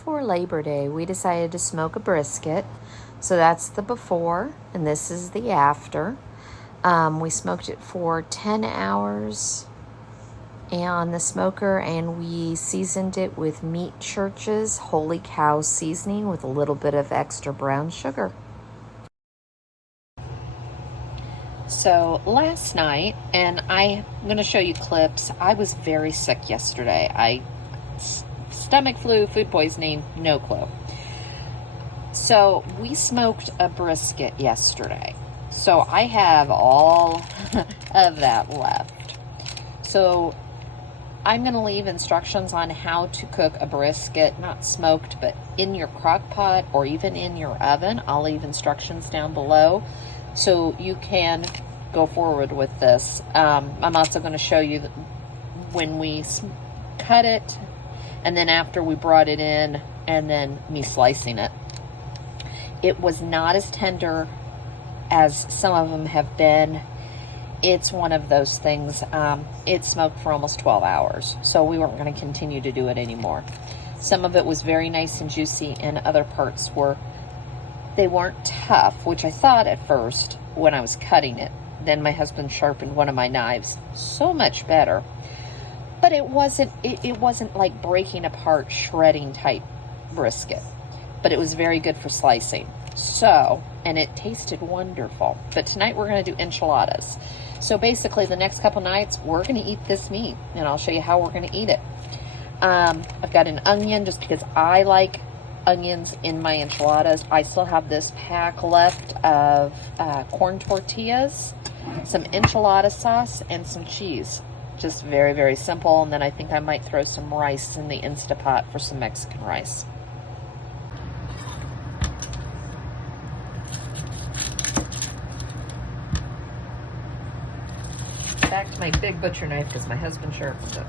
for Labor Day, we decided to smoke a brisket. So that's the before, and this is the after. We smoked it for 10 hours on the smoker, and we seasoned it with Meat Church's Holy Cow seasoning with a little bit of extra brown sugar. So last night, and I'm going to show you clips, I was very sick yesterday. Stomach flu, food poisoning, no clue. So we smoked a brisket yesterday. So I have all of that left. So I'm going to leave instructions on how to cook a brisket, not smoked, but in your crock pot or even in your oven. I'll leave instructions down below so you can go forward with this. I'm also going to show you when we cut it, and then after we brought it in, and then me slicing it. It was not as tender as some of them have been. It's one of those things. It smoked for almost 12 hours, so we weren't going to continue to do it anymore. Some of it was very nice and juicy, and other parts they weren't tough, which I thought at first when I was cutting it. Then my husband sharpened one of my knives. So much better. But it wasn't like breaking apart, shredding type brisket. But it was very good for slicing. So, and it tasted wonderful. But tonight we're going to do enchiladas. So basically the next couple nights we're going to eat this meat. And I'll show you how we're going to eat it. I've got an onion just because I like onions in my enchiladas. I still have this pack left of corn tortillas, some enchilada sauce, and some cheese. Just very, very simple. And then I think I might throw some rice in the Instapot for some Mexican rice. Back to my big butcher knife because my husband sharpened it.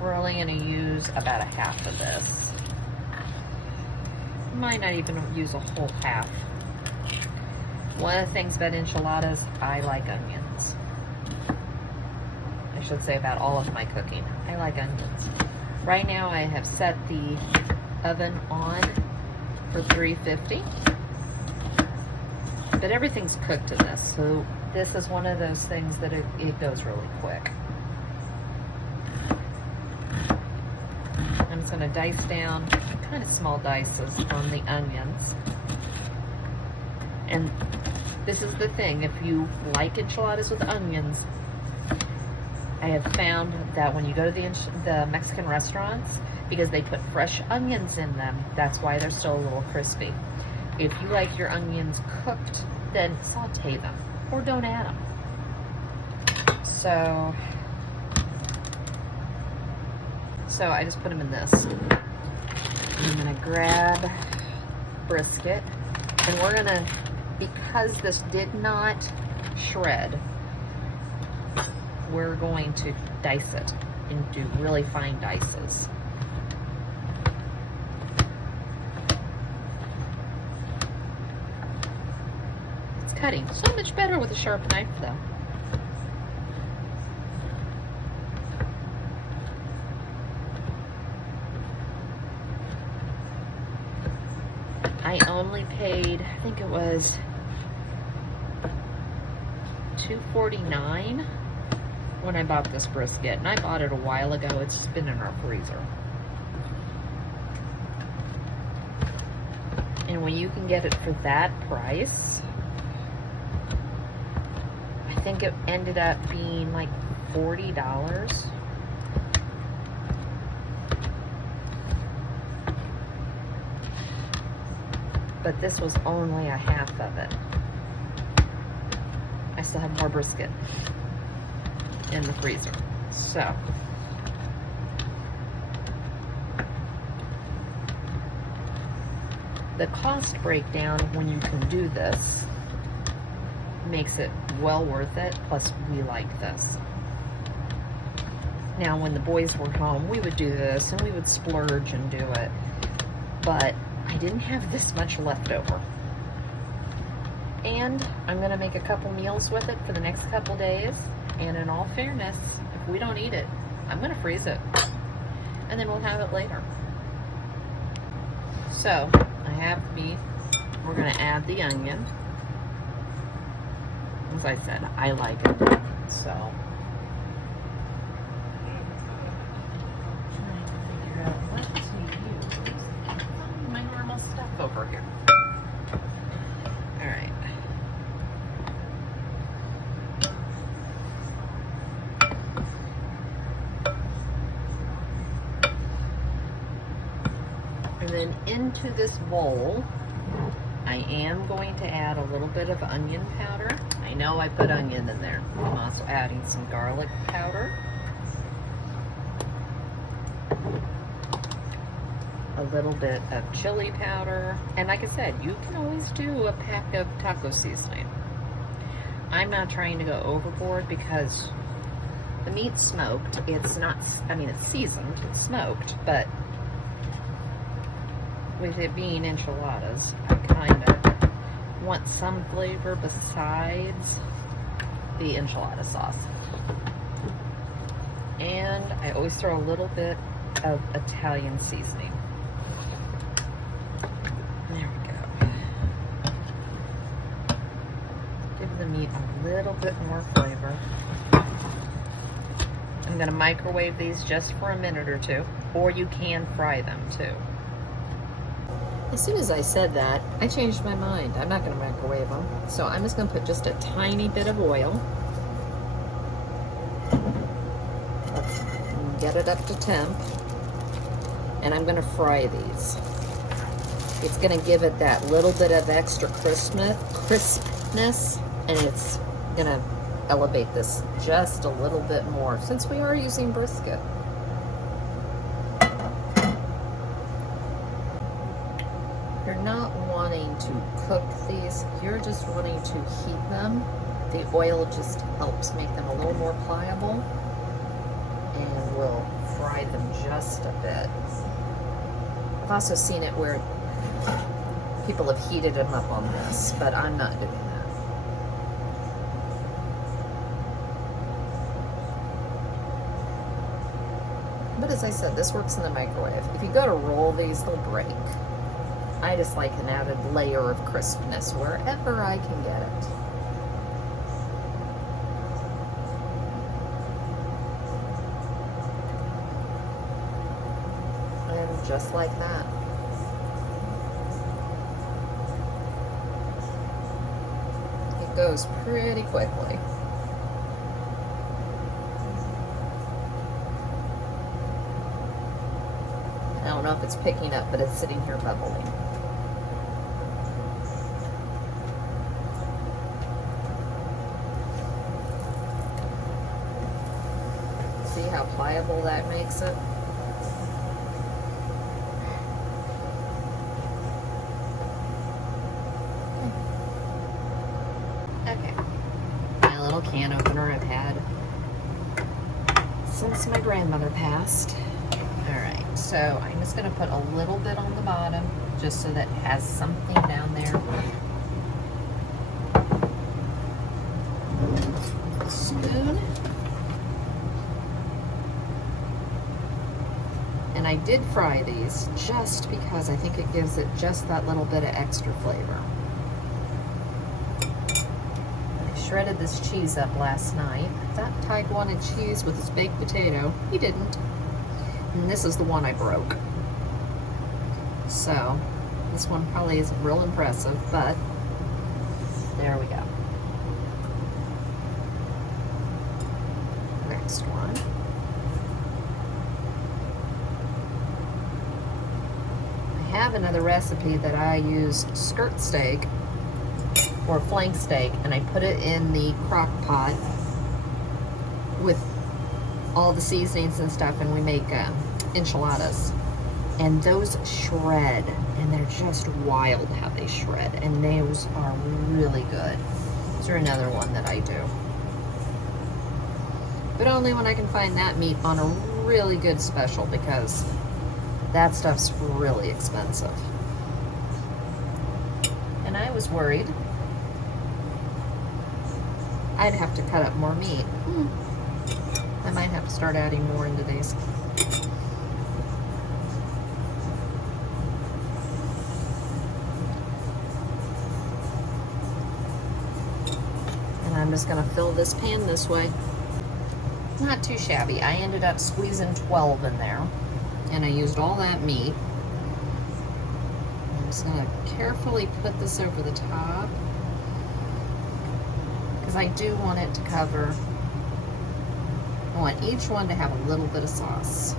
We're only going to use about a half of this. Might not even use a whole half. One of the things about enchiladas, I like onions. I should say about all of my cooking. I like onions. Right now I have set the oven on for 350. But everything's cooked in this, so this is one of those things that it goes really quick. I'm just going to dice down kind of small dices on the onions. And this is the thing, if you like enchiladas with onions, I have found that when you go to the Mexican restaurants, because they put fresh onions in them, that's why they're still a little crispy. If you like your onions cooked, then saute them or don't add them. So I just put them in this. I'm gonna grab brisket, and we're gonna, because this did not shred, we're going to dice it into really fine dices. It's cutting so much better with a sharp knife though. I only paid, I think it was $2.49 when I bought this brisket, and I bought it a while ago. It's just been in our freezer. And when you can get it for that price, I think it ended up being like $40. But this was only a half of it. I still have more brisket in the freezer. So the cost breakdown when you can do this makes it well worth it. Plus we like this. Now when the boys were home, we would do this and we would splurge and do it, but I didn't have this much left over. And I'm gonna make a couple meals with it for the next couple days. And in all fairness, if we don't eat it, I'm gonna freeze it. And then we'll have it later. So I have meat. We're going to add the onion. As I said, I like it. So trying to figure out what to use. My normal stuff over here. All right. And then into this bowl, I am going to add a little bit of onion powder. I know I put onion in there. I'm also adding some garlic powder. A little bit of chili powder. And like I said, you can always do a pack of taco seasoning. I'm not trying to go overboard because the meat's smoked. It's not, I mean, it's seasoned, it's smoked, but with it being enchiladas, I kind of want some flavor besides the enchilada sauce. And I always throw a little bit of Italian seasoning. There we go. Give the meat a little bit more flavor. I'm going to microwave these just for a minute or two, or you can fry them too. As soon as I said that, I changed my mind. I'm not going to microwave them. So I'm just going to put just a tiny bit of oil. Get it up to temp. And I'm going to fry these. It's going to give it that little bit of extra crispness. And it's going to elevate this just a little bit more since we are using brisket. You're not wanting to cook these, you're just wanting to heat them. The oil just helps make them a little more pliable and will fry them just a bit. I've also seen it where people have heated them up on this, but I'm not doing that. But as I said, this works in the microwave. If you go to roll these, they'll break. I just like an added layer of crispness wherever I can get it. And just like that. It goes pretty quickly. I don't know if it's picking up, but it's sitting here bubbling. See how pliable that makes it? Okay. My little can opener I've had since my grandmother passed. Alright, so I'm just going to put a little bit on the bottom just so that it has something down there. Spoon. And I did fry these just because I think it gives it just that little bit of extra flavor. I shredded this cheese up last night. I thought Tyke wanted cheese with his baked potato. He didn't. And this is the one I broke. So, this one probably isn't real impressive, but there we go. Next one. I have another recipe that I use skirt steak or flank steak, and I put it in the crock pot with all the seasonings and stuff, and we make enchiladas. And those shred, and they're just wild how they shred, and those are really good. These are another one that I do. But only when I can find that meat on a really good special, because that stuff's really expensive. And I was worried I'd have to cut up more meat. I might have to start adding more into these. I'm just gonna fill this pan this way. Not too shabby. I ended up squeezing 12 in there, and I used all that meat. I'm just gonna carefully put this over the top, because I do want it to cover. I want each one to have a little bit of sauce.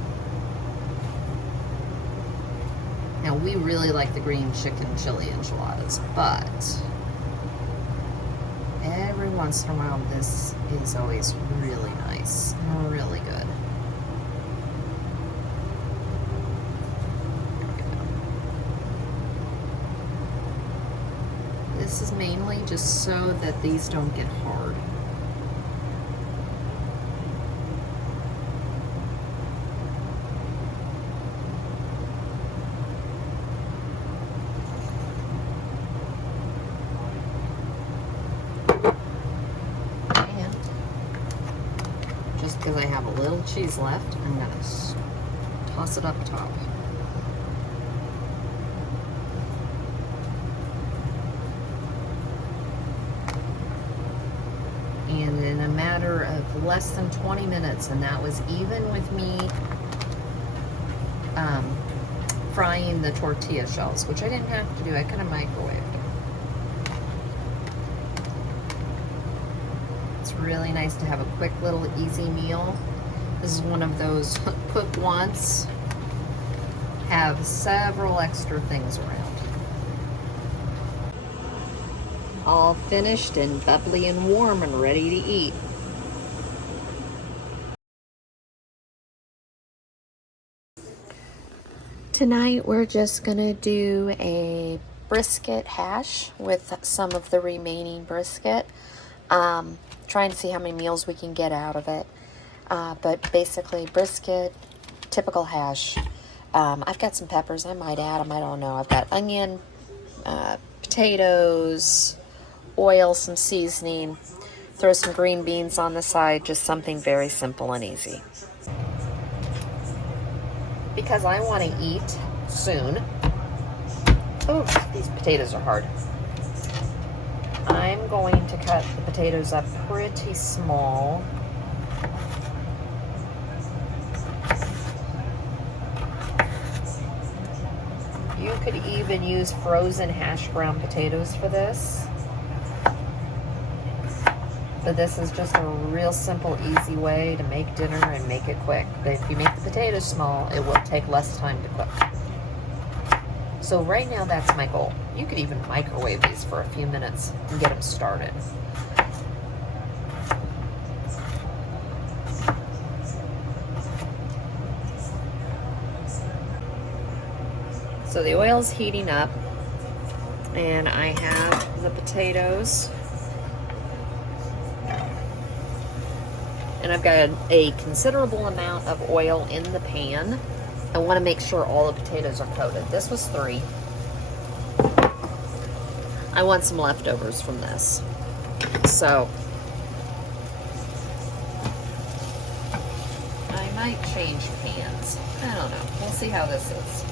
Now, we really like the green chicken chili enchiladas, but every once in a while, this is always really nice, really good. This is mainly just so that these don't get hard. Just because I have a little cheese left, I'm going to toss it up top. And in a matter of less than 20 minutes, and that was even with me frying the tortilla shells, which I didn't have to do. I could have microwaved. Really nice to have a quick little easy meal. This is one of those cook once, have several extra things around. All finished and bubbly and warm and ready to eat. Tonight we're just gonna do a brisket hash with some of the remaining brisket. Trying to see how many meals we can get out of it. But basically, brisket, typical hash. I've got some peppers. I might add them. I don't know. I've got onion, potatoes, oil, some seasoning. Throw some green beans on the side. Just something very simple and easy. Because I want to eat soon. Oh, these potatoes are hard. I'm going to cut the potatoes up pretty small. You could even use frozen hash brown potatoes for this. But this is just a real simple, easy way to make dinner and make it quick. But if you make the potatoes small, it will take less time to cook. So right now, that's my goal. You could even microwave these for a few minutes and get them started. So the oil's heating up, and I have the potatoes. And I've got a considerable amount of oil in the pan. I want to make sure all the potatoes are coated. This was 3. I want some leftovers from this. So I might change pans. I don't know. We'll see how this is.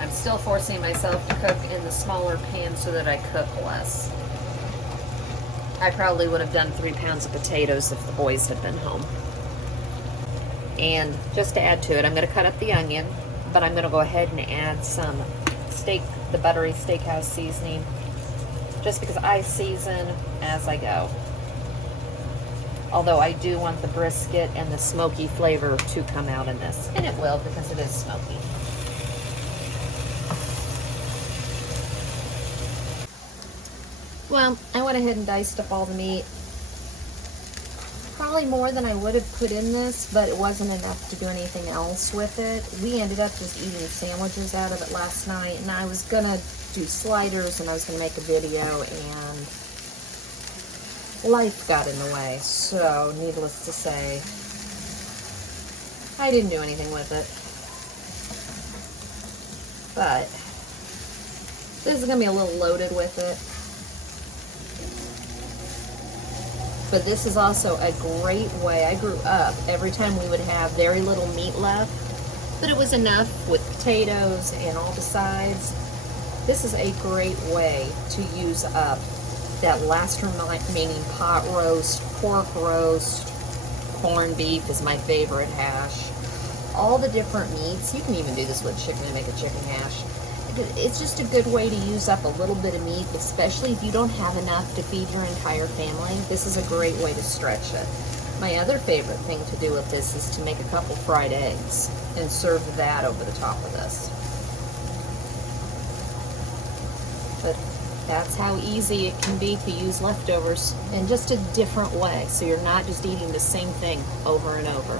I'm still forcing myself to cook in the smaller pan so that I cook less. I probably would have done 3 pounds of potatoes if the boys had been home. And just to add to it, I'm going to cut up the onion, but I'm going to go ahead and add some the buttery steakhouse seasoning, just because I season as I go. Although I do want the brisket and the smoky flavor to come out in this, and it will because it is smoky. Well, I went ahead and diced up all the meat. Probably more than I would have put in this, but it wasn't enough to do anything else with it. We ended up just eating sandwiches out of it last night, and I was gonna do sliders and I was gonna make a video, and life got in the way. So needless to say, I didn't do anything with it. But this is gonna be a little loaded with it. But this is also a great way. I grew up, every time we would have very little meat left, but it was enough with potatoes and all the sides This is a great way to use up that last remaining pot roast, pork roast, corned beef is my favorite hash. All the different meats. You can even do this with chicken and make a chicken hash. It's just a good way to use up a little bit of meat, especially if you don't have enough to feed your entire family. This is a great way to stretch it. My other favorite thing to do with this is to make a couple fried eggs and serve that over the top of this. But that's how easy it can be to use leftovers in just a different way, so you're not just eating the same thing over and over.